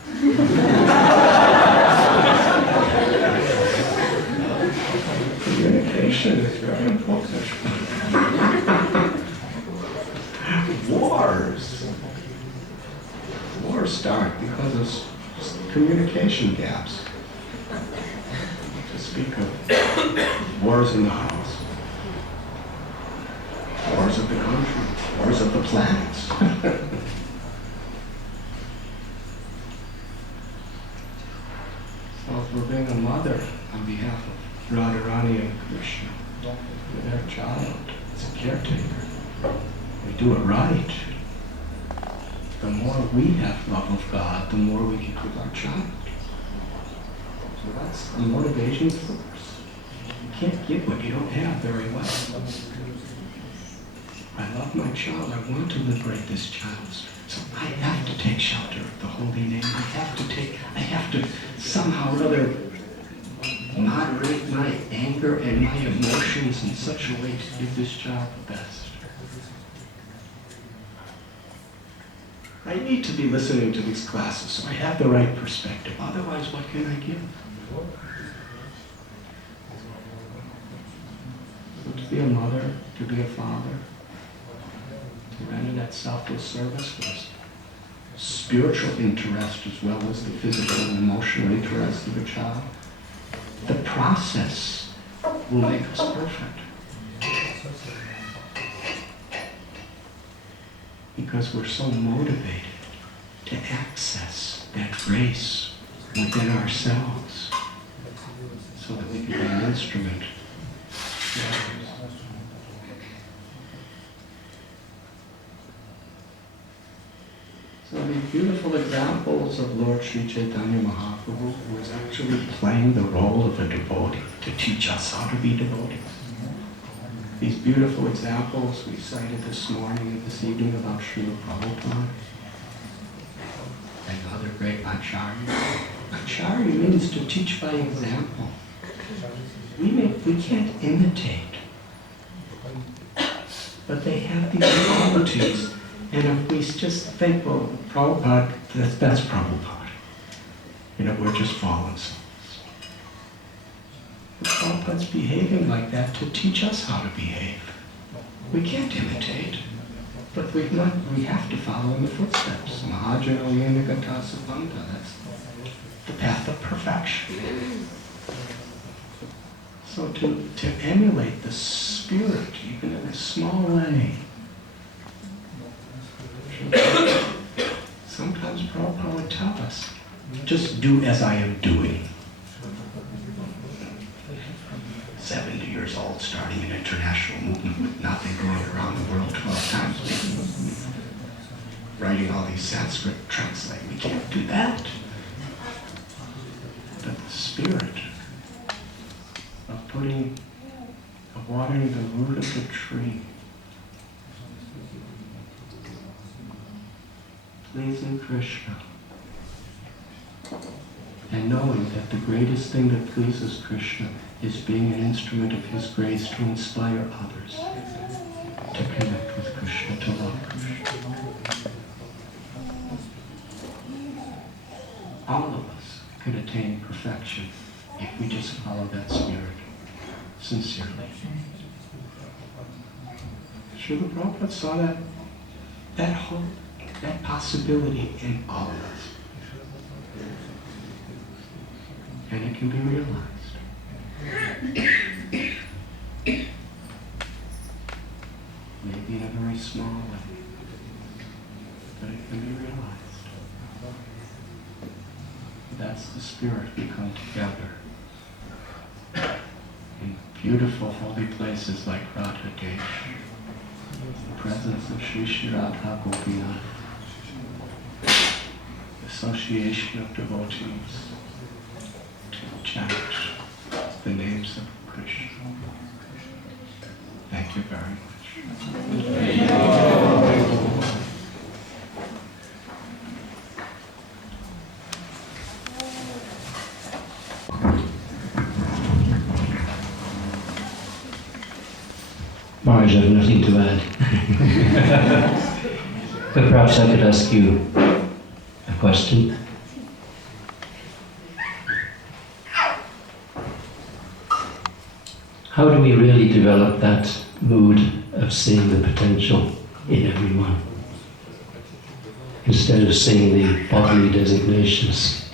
Communication is very important. Wars start because of communication gaps. To speak of wars in the house, wars of the country, wars of the planets. So for being a mother on behalf of Radharani and Krishna, with their child, as a caretaker, we do it right. The more we have love of God, the more we can give our child. So that's a motivation force. You can't give what you don't have very well. I love my child. I want to liberate this child. So I have to take shelter of the holy name. I have to somehow or other moderate my anger and my emotions in such a way to give this child the best. I need to be listening to these classes so I have the right perspective. Otherwise, what can I give? So to be a mother, to be a father, to render that selfless service was spiritual interest as well as the physical and emotional interest of a child. The process will make us perfect. Because we're so motivated to access that grace within ourselves so that we can be an instrument. So these beautiful examples of Lord Sri Chaitanya Mahaprabhu, who was actually playing the role of a devotee to teach us how to be devotees. These beautiful examples we cited this morning and this evening about Srila Prabhupada and other great acharyas. Acharya means to teach by example. We can't imitate, but they have these qualities. And if we just think, well, Prabhupada, that's Prabhupada. We're just fallen souls. But Prabhupada's behaving like that to teach us how to behave. We can't imitate, but we have to follow in the footsteps. Mahajano Yenagata Savanta, that's the path of perfection. So to emulate the spirit, even in a small way, sometimes Prabhupada would tell us, just do as I am doing. 70 years old, starting an international movement with nothing, going around the world 12 times, writing all these Sanskrit translate. We can't do that. But the spirit of watering the root of the tree, pleasing Krishna, and knowing that the greatest thing that pleases Krishna is being an instrument of His grace to inspire others to connect with Krishna, to love Krishna. All of us can attain perfection if we just follow that spirit sincerely. Srila Prabhupada saw that hope, that possibility in all of us. And it can be realized. Maybe in a very small way, but it can be realized. That's the spirit we come together in beautiful holy places like Radhadesh, the presence of Sri Sri Radha Gopinath, association of devotees to chant the names of Krishna. Thank you very much. Maharaj, I have nothing to add. But perhaps I could ask you a question. How do we really develop that mood of seeing the potential in everyone, instead of seeing the bodily designations?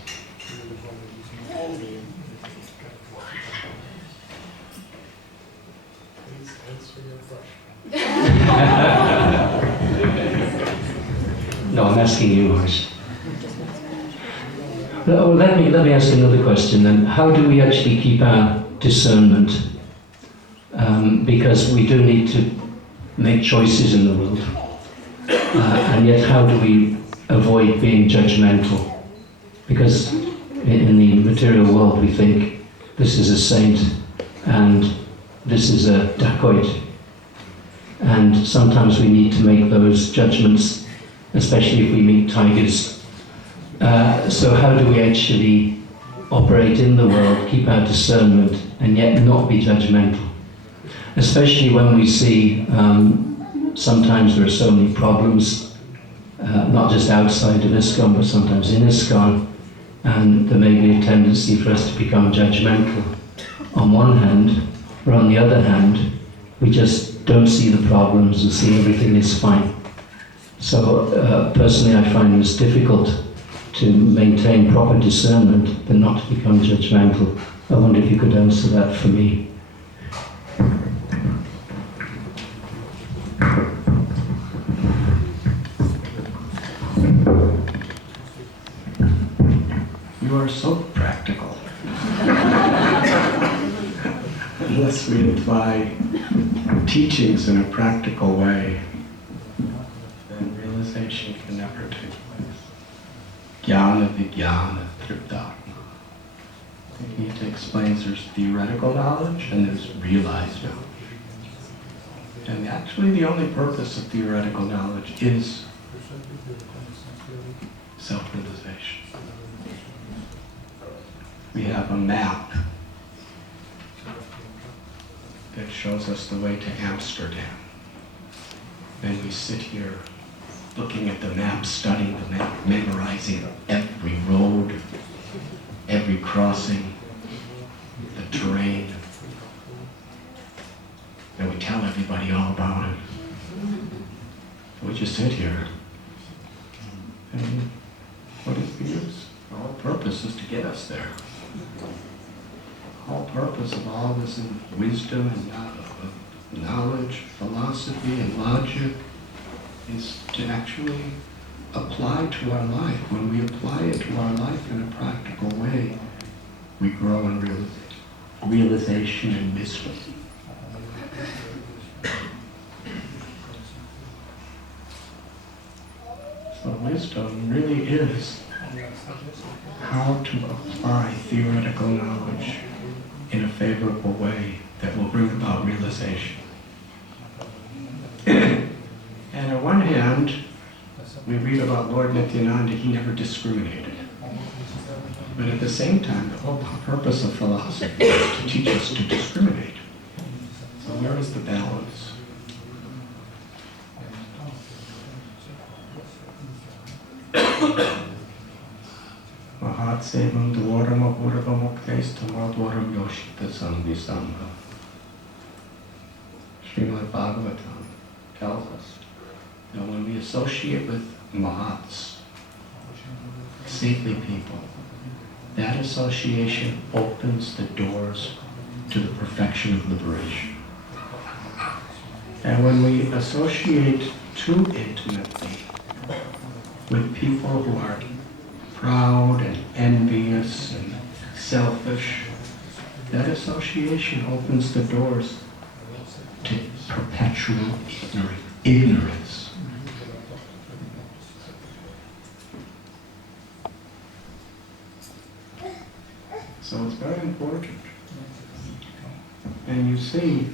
No, I'm asking you, Marcel. Well, let me ask another question then. How do we actually keep our discernment? Because we do need to make choices in the world. And yet how do we avoid being judgmental? Because in the material world we think this is a saint and this is a dacoit. And sometimes we need to make those judgments, especially if we meet tigers. So how do we actually operate in the world, keep our discernment, and yet not be judgmental? Especially when we see sometimes there are so many problems, not just outside of ISKCON, but sometimes in ISKCON, and there may be a tendency for us to become judgmental on one hand, or on the other hand, we just don't see the problems and see everything is fine. So personally I find this difficult to maintain proper discernment, but not to become judgmental. I wonder if you could answer that for me. You are so practical. Unless we apply teachings in a practical way, then realization can never take place. Jnana vijnana triptatma. Gita explains there's theoretical knowledge and there's realized knowledge. And actually the only purpose of theoretical knowledge is self-realization. We have a map that shows us the way to Amsterdam. And we sit here looking at the map, studying the map, memorizing every road, every crossing, the terrain. And we tell everybody all about it. We just sit here. And what is the use? The whole purpose is to get us there. The whole purpose of all this wisdom and knowledge, philosophy and logic is to actually apply to our life. When we apply it to our life in a practical way, we grow in realization and wisdom. So wisdom really is how to apply theoretical knowledge in a favorable way that will bring about realization. And on one hand, we read about Lord Nityananda, he never discriminated. But at the same time, the whole purpose of philosophy is to teach us to discriminate. So where is the balance? Mahatsevam dvaram apurvamuktes tamadvaram yoshita samvisambha. Srimad Bhagavatam tells us that when we associate with Mahats, saintly people, that association opens the doors to the perfection of liberation. And when we associate too intimately with people who are proud and envious and selfish, that association opens the doors to perpetual ignorance. So it's very important. And you see,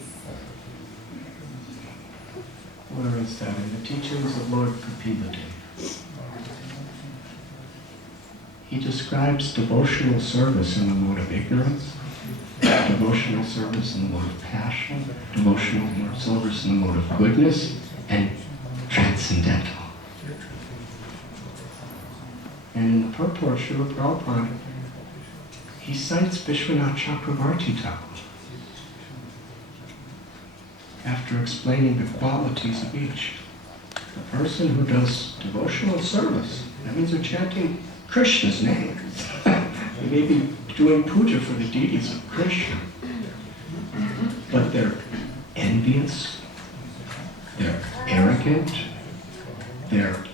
where is that? In the teachings of Lord Kapilade. He describes devotional service in the mode of ignorance, devotional service in the mode of passion, devotional service in the mode of goodness, and transcendental. And in the purport, Srila Prabhupada, he cites Vishwanath Chakravarti Thakur after explaining the qualities of each. The person who does devotional service, that means they're chanting Krishna's name. They may be doing puja for the deities of Krishna, but they're envious, they're arrogant, they're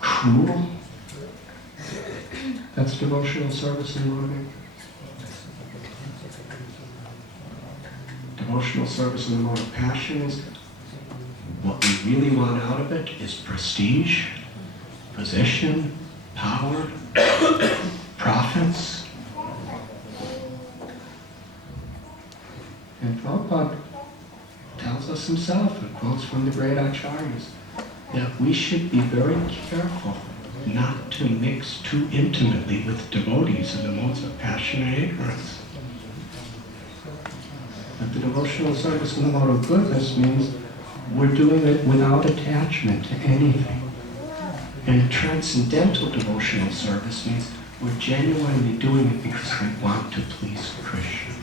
cruel. That's devotional service in motivation. Devotional service in the mode of passion is what we really want out of it is prestige, position, power, profits. And Prabhupada tells us himself, and quotes from the great acharyas, that we should be very careful not to mix too intimately with devotees in the modes of passion and ignorance. That the devotional service in the mode of goodness means we're doing it without attachment to anything. And transcendental devotional service means we're genuinely doing it because we want to please Krishna,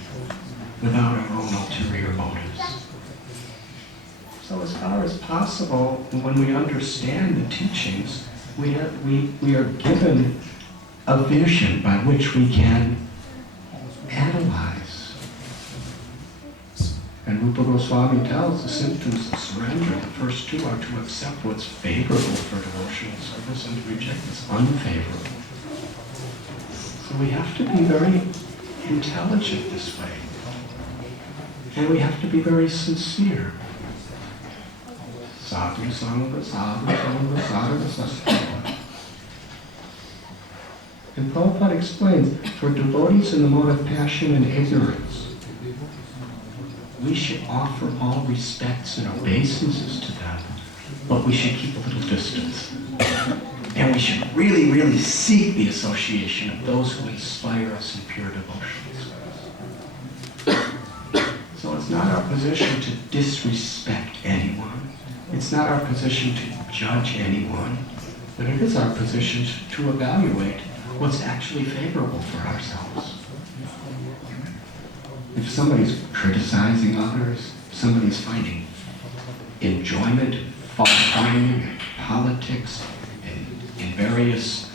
without our own ulterior motives. So as far as possible, when we understand the teachings, we are given a vision by which we can analyze. And Rupa Goswami tells the symptoms of surrender. The first two are to accept what's favorable for devotional service and to reject what's unfavorable. So we have to be very intelligent this way. And we have to be very sincere. Sadhu sangha, sadhu sangha, sadhu sangha. And Prabhupada explains, for devotees in the mode of passion and ignorance, we should offer all respects and obeisances to them, but we should keep a little distance. And we should really, really seek the association of those who inspire us in pure devotion. So it's not our position to disrespect anyone. It's not our position to judge anyone, but it is our position to evaluate what's actually favorable for ourselves. If somebody's criticizing others, somebody's finding enjoyment, finding politics, and in various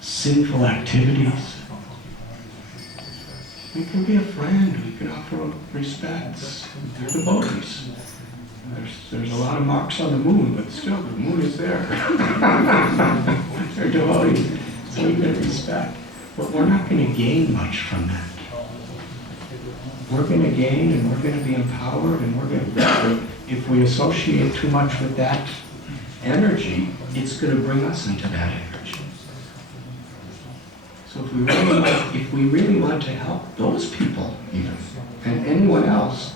sinful activities, we can be a friend, we can offer respects. They're devotees. There's a lot of marks on the moon, but still the moon is there. They're devotees, so we can respect. But we're not going to gain much from that. We're going to gain and we're going to be empowered and we're going to, if we associate too much with that energy, it's going to bring us into that energy. So if we really want to help those people even, and anyone else,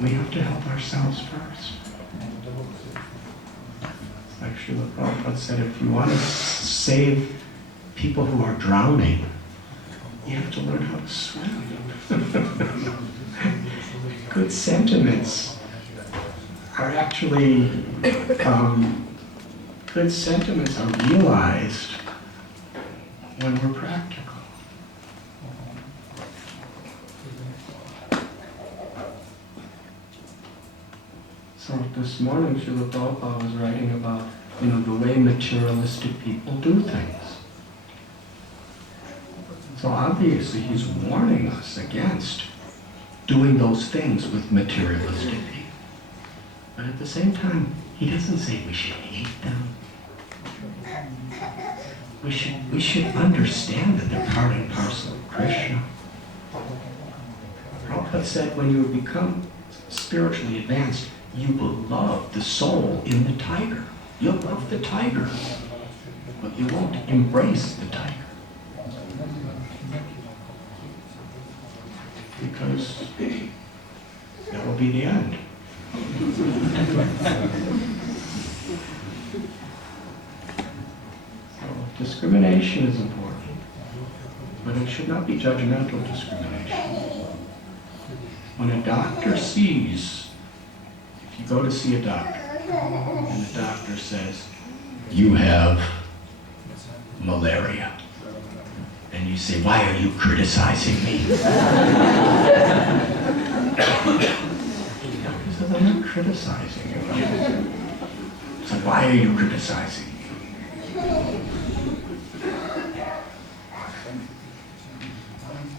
we have to help ourselves first. Like Srila Prabhupada said, if you want to save people who are drowning, you have to learn how to swim. Good sentiments are actually, good sentiments are realized when we're practical. So this morning, Srila Prabhupada was writing about, the way materialistic people do things. So obviously he's warning us against doing those things with materialistic people. But at the same time, he doesn't say we should hate them. We should understand that they're part and parcel of Krishna. Prabhupada said when you become spiritually advanced, you will love the soul in the tiger. You'll love the tiger, but you won't embrace the tiger. Because that will be the end. So discrimination is important, but it should not be judgmental discrimination. When a doctor sees If you go to see a doctor, and the doctor says, you have malaria, and you say, why are you criticizing me? He says, I'm not criticizing you. So why are you criticizing me?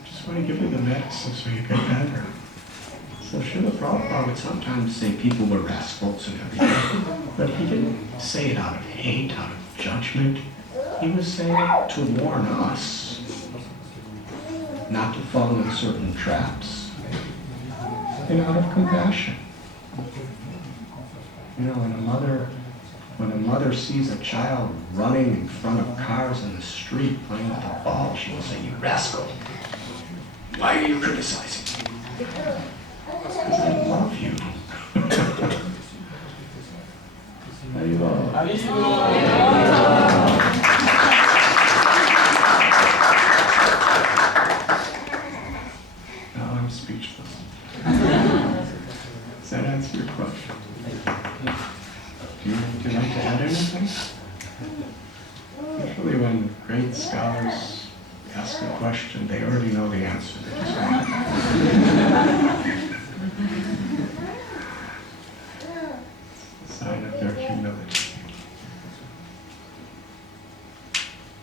Just want to give you the medicine so you get better. So Srila Prabhupada would sometimes say people were rascals and everything, but he didn't say it out of hate, out of judgment. He was saying it to warn us not to fall in certain traps, and out of compassion. You know, when a mother sees a child running in front of cars in the street playing with a ball, she will say, you rascal, why are you criticizing me? Because I love you. Now I'm speechless. Does that answer your question? Would you like to add anything? Usually when great scholars ask a question, they already know the answer. They just want it's a sign of their humility.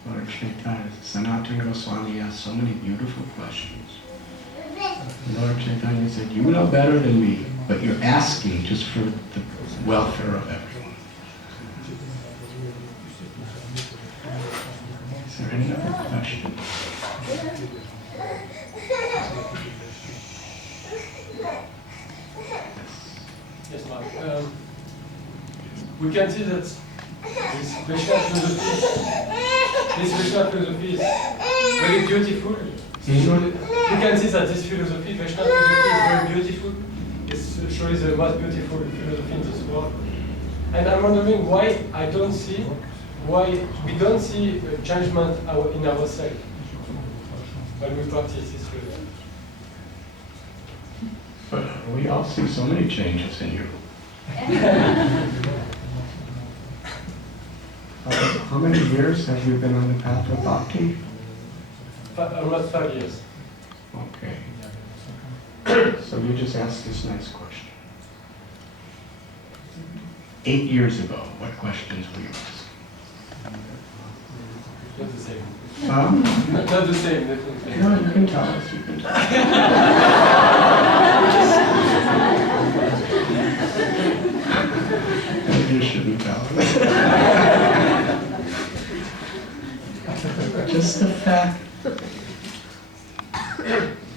Lord Chaitanya, Sanatana Goswami asked so many beautiful questions. Lord Chaitanya said, you know better than me, but you're asking just for the welfare of everyone. Is there any other questions? Yes, Mark. We can see that this Vaishnava philosophy is very beautiful. We can see that this philosophy, Vaishnava philosophy, is very beautiful. It's surely the most beautiful philosophy in this world. And I'm wondering why we don't see a changement in ourselves when we practice this philosophy. But we all see so many changes in you. How many years have you been on the path of bhakti? Almost 5 years. Okay. So you just asked this nice question. 8 years ago, what questions were you asking? Not the same. Not the same, definitely. No, you can tell us, you can tell us. You shouldn't tell us. Just the fact,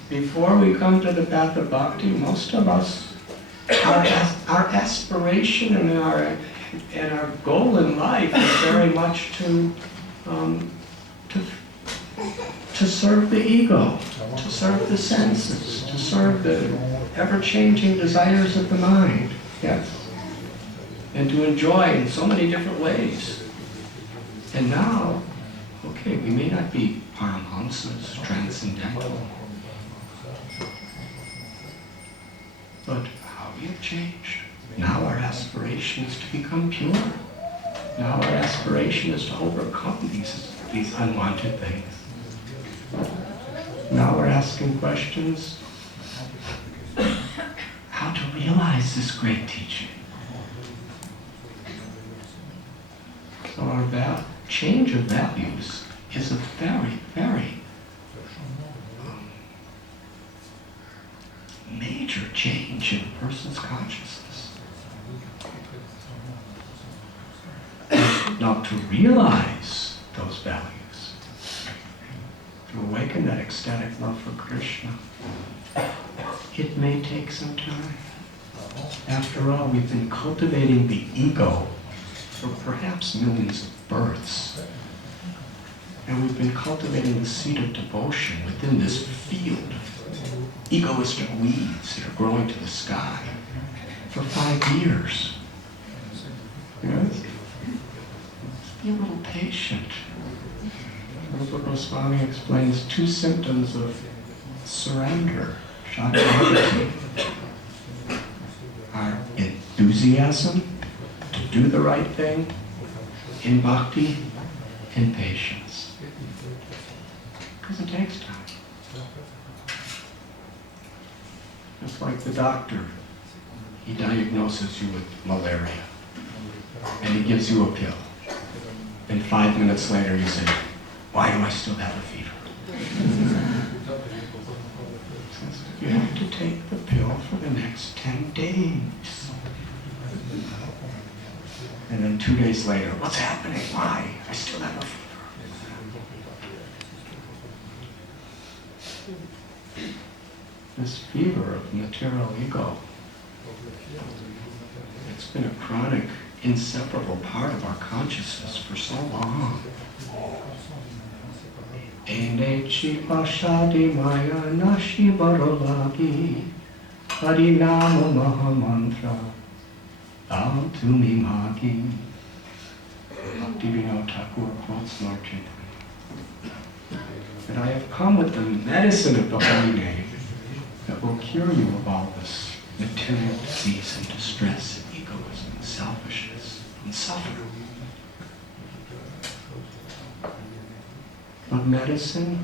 before we come to the path of bhakti, most of us, our aspiration and our goal in life is very much to serve the ego, to serve the senses, to serve the ever-changing desires of the mind, yes, and to enjoy in so many different ways. And now, okay, we may not be Paramahamsas, transcendental, but how we have changed. Now our aspiration is to become pure. Now our aspiration is to overcome these unwanted things. Now we're asking questions, how to realize this great teaching. So our change of values is a very, very major change in a person's consciousness. Now to realize those values, to awaken that ecstatic love for Krishna, it may take some time. After all, we've been cultivating the ego for perhaps millions of births. And we've been cultivating the seed of devotion within this field of egoistic weeds that are growing to the sky for 5 years. Yes? Be a little patient. Rupa Goswami explains 2 symptoms of surrender, shakunti, are enthusiasm enthusiasm to do the right thing, in bhakti, in patience. Because it takes time. It's like the doctor. He diagnoses you with malaria, and he gives you a pill. And 5 minutes later you say, why do I still have a fever? You have to take the pill for the next 10 days. And then 2 days later, what's happening? Why? I still have a fever. This fever of material ego, it's been a chronic, inseparable part of our consciousness for so long. Enechi pashadi maya nashi barolagi harinama mahamantra Tam tumi magi. Bhaktivinoda Thakur quotes Lord Chaitanya. And I have come with the medicine of the holy name that will cure you of all this material disease and distress and egoism and selfishness and suffering. But medicine,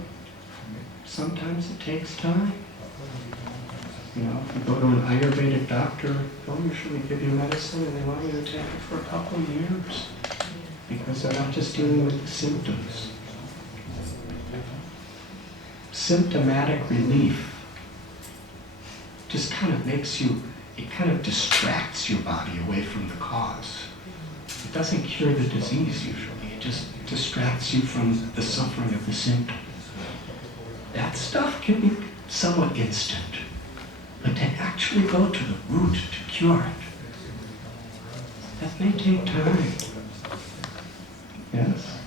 sometimes it takes time. You know, if you go to an Ayurvedic doctor, they'll usually give you medicine and they want you to take it for a couple of years because they're not just dealing with the symptoms. Symptomatic relief just kind of makes you, it kind of distracts your body away from the cause. It doesn't cure the disease usually, it just distracts you from the suffering of the symptom. That stuff can be somewhat instant, but to actually go to the root to cure it, that may take time. Yes?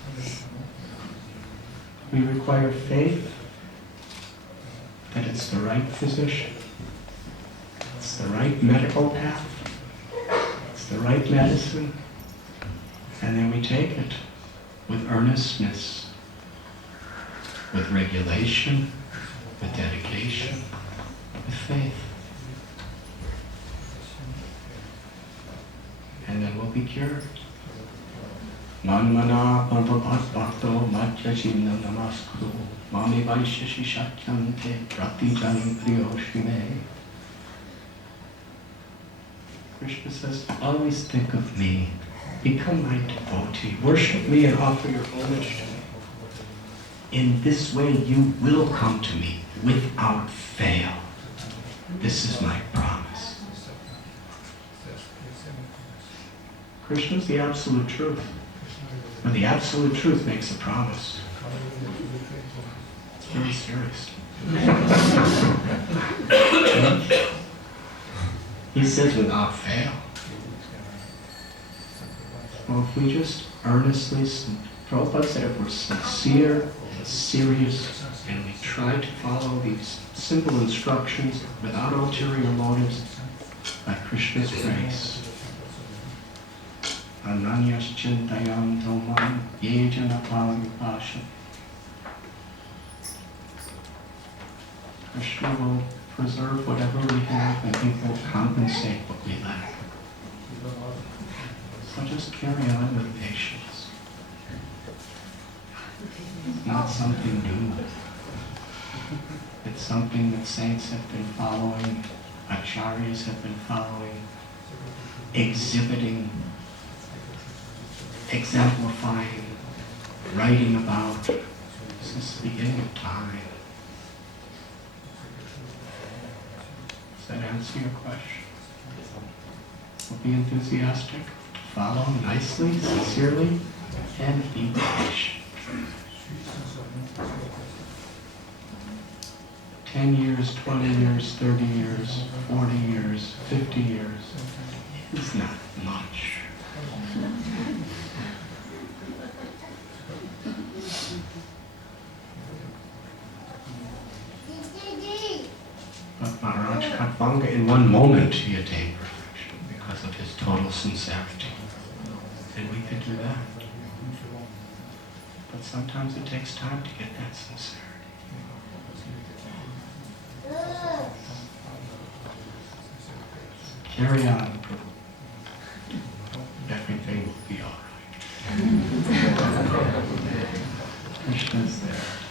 We require faith that it's the right physician, it's the right medical path, it's the right medicine, and then we take it with earnestness, with regulation, with dedication, with faith. And then we'll be cured. Manmana pambhavat majjajina namaskru mami vaishashi shakyante pratijani priyoshime. Krishna says, always think of me. Become my devotee. Worship me and offer your homage to me. In this way you will come to me without fail. This is my promise. Krishna is the absolute truth. When the absolute truth makes a promise, it's very serious. He says without fail. Well, if we just earnestly, Prabhupada said if we're sincere, serious, and we try to follow these simple instructions without ulterior motives, by Krishna's grace, Ananyas chintayam tomam yejana palamipasha. Krishna will preserve whatever we have and he will compensate what we lack. So just carry on with patience. It's not something new. It's something that saints have been following, acharyas have been following, exhibiting, exemplifying, writing about since the beginning of time. Does that answer your question? We'll be enthusiastic, follow nicely, sincerely, and be patient. 10 years, 20 years, 30 years, 40 years, 50 years is not much. But Maharaj Khatvanga, in one moment, he attained perfection because of his total sincerity. And we could do that. But sometimes it takes time to get that sincerity. Carry on, Prabhu. Krishna's there.